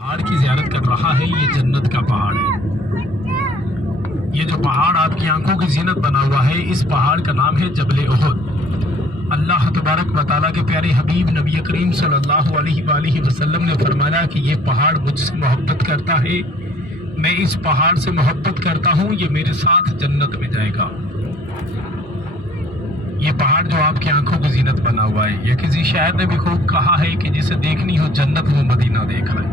पहाड़ की ज़ियारत कर रहा है। ये जन्नत का पहाड़ है। ये जो पहाड़ आपकी आंखों की जीनत बना हुआ है, इस पहाड़ का नाम है जबल उहद। अल्लाह तबारक व तआला के प्यारे हबीब नबी करीम सल्लल्लाहु अलैहि वसल्लम ने फरमाया कि ये पहाड़ मुझसे मोहब्बत करता है, मैं इस पहाड़ से मोहब्बत करता हूँ, ये मेरे साथ जन्नत में जाएगा। ये पहाड़ जो आपकी आंखों की जीनत बना हुआ है, ये किसी शायर ने भी खूब कहा है कि जिसे देखनी हो जन्नत वो मदीना देख ले।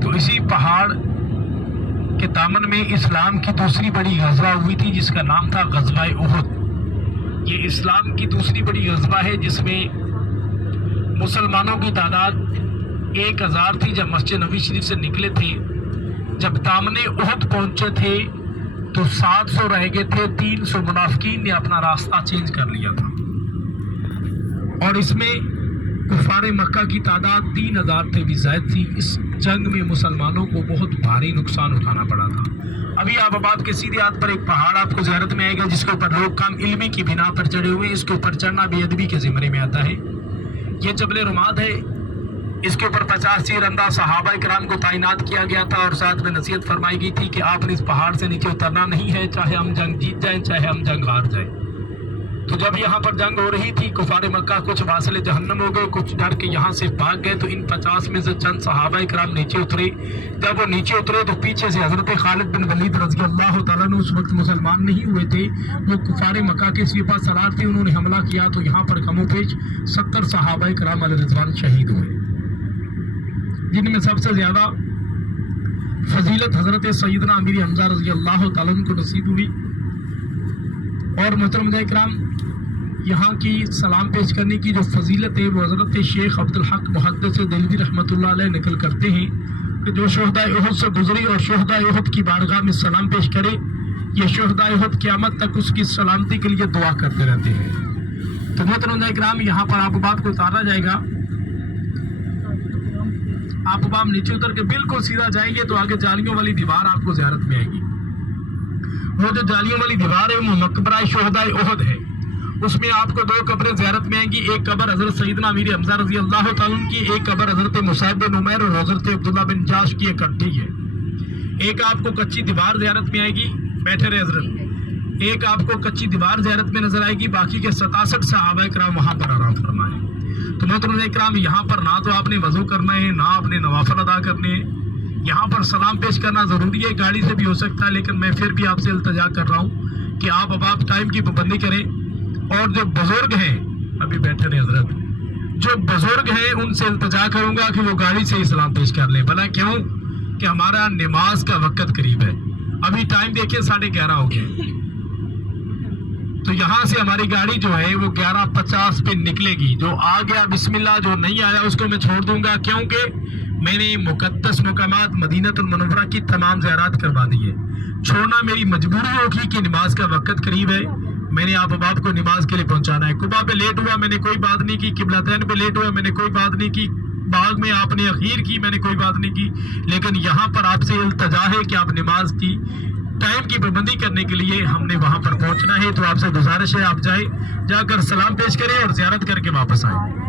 तो इसी पहाड़ के दामन में इस्लाम की दूसरी बड़ी गज़वा हुई थी, जिसका नाम था गज़वा उहद। ये इस्लाम की दूसरी बड़ी गज़वा है जिसमें मुसलमानों की तादाद 1000 थी जब मस्जिद नबी शरीफ से निकले थे। जब दामने उहद पहुंचे थे तो 700 रह गए थे। 300 मुनाफिकीन ने अपना रास्ता चेंज कर लिया था और इसमें कुफारे मक्का की तादाद 3000 से भी ज़्यादा थी। इस जंग में मुसलमानों को बहुत भारी नुकसान उठाना पड़ा था। अभी आप के सीधे हाथ पर एक पहाड़ आपको ज़ियारत में आएगा, जिसके ऊपर लोग काम इल्मी की बिना पर चढ़े हुए हैं। इसके ऊपर चढ़ना बेअदबी के ज़िम्मे में आता है। ये जबल रुमाद है। इसके ऊपर 50 तीरंदाज सहाबा इकराम को तैनात किया गया था और साथ में नसीहत फरमाई गई थी कि आपने इस पहाड़ से नीचे उतरना नहीं है, चाहे हम जंग जीत जाएं चाहे हम जंग हार जाएं। तो जब यहाँ पर जंग हो रही थी, कुफारे मक्का कुछ वासिले जहन्नम हो गए, कुछ डर के यहाँ से भाग गए। तो इन 50 में से चंद सहाबा इकराम नीचे उतरे। जब वो नीचे उतरे तो पीछे से हजरत खालिद बिन वलीद रज़ी अल्लाह तआला अन्हु उस वक्त मुसलमान नहीं हुए थे, वो कुफारे मक्का के सिपा सलार थे। उन्होंने हमला किया तो यहाँ पर कमोपेश 70 सहाबा इकराम अलैहि रिज़वान शहीद हुए, जिनमें सबसे ज्यादा फजीलत हजरत सैयदना अमीर हमजा रज़ी अल्लाह तआला अन्हु को नसीब हुई। और मोहतरम इकराम, यहाँ की सलाम पेश करने की जो फजीलत है वो हज़रत शेख अब्दुल हक मुहद्दिस देलवी रहमतुल्लाह अलैह नकल करते हैं कि जो शोहदा उहद से गुजरी और शोहदा उहद की बारगाह में सलाम पेश करे, ये शोहदा उहद क़यामत तक उसकी सलामती के लिए दुआ करते रहते हैं। तो मोहतरम इकराम, यहाँ पर आपको बात को उतारा जाएगा। आप बाम नीचे उतर के बिल्कुल सीधा जाएंगे तो आगे जालियों वाली दीवार आपको ज़ियारत में आएगी। वो जो जालियों वाली दीवार है वो मकबरा शोहदा उहद है। उसमें आपको 2 कब्रें ज़ियारत में आएंगी। एक कब्र हज़रत सैयदना अमीर हमजा रज़ी अल्लाह तआला अन्हु की, एक कब्र हज़रत मुसाइब बिन उमैर और हज़रत अब्दुल्लाह बिन जाश की इकट्ठी है। एक आपको कच्ची दीवार ज़ियारत में आएगी, बैठे रहे हज़रत। एक आपको कच्ची दीवार ज़ियारत में नजर आएगी, बाकी के 67 सहाबा इकराम वहाँ पर आराम फरमाए। तो मोहतरम इकराम, यहाँ पर ना तो आपने वजू करना है ना आपने नवाफिल अदा करने हैं। यहाँ पर सलाम पेश करना ज़रूरी है, गाड़ी से भी हो सकता है, लेकिन मैं फिर भी आपसे इल्तजा कर रहा हूँ कि आप टाइम की पाबंदी करें। और जो बुजुर्ग हैं, अभी बैठे रहे हजरत, जो बुजुर्ग हैं उनसे इल्तजा करूँगा कि वो गाड़ी से ही सलाम पेश कर लें। भला क्यों कि हमारा नमाज का वक़्त करीब है। अभी टाइम देखिए 11:30 हो गए। तो यहाँ से हमारी गाड़ी जो है वो 11:50 पे निकलेगी। जो आ गया बिस्मिल्लाह, जो नहीं आया उसको मैं छोड़ दूंगा, क्योंकि मैंने मुक़द्दस मकामात मदीनतुल मुनव्वरा की तमाम ज़ियारत करवा दी है। छोड़ना मेरी मजबूरी होगी कि नमाज का वक़्त करीब है, मैंने आप बाप को नमाज के लिए पहुंचाना है। कुबा पे लेट हुआ, मैंने कोई बात नहीं की। किबलतैन पे लेट हुआ, मैंने कोई बात नहीं की। बाग में आपने अखीर की, मैंने कोई बात नहीं की। लेकिन यहाँ पर आपसे इल्तजा है कि आप नमाज की टाइम की पाबंदी करने के लिए हमने वहाँ पर पहुँचना है। तो आपसे गुजारिश है आप जाकर सलाम पेश करें और ज़ियारत करके वापस आए।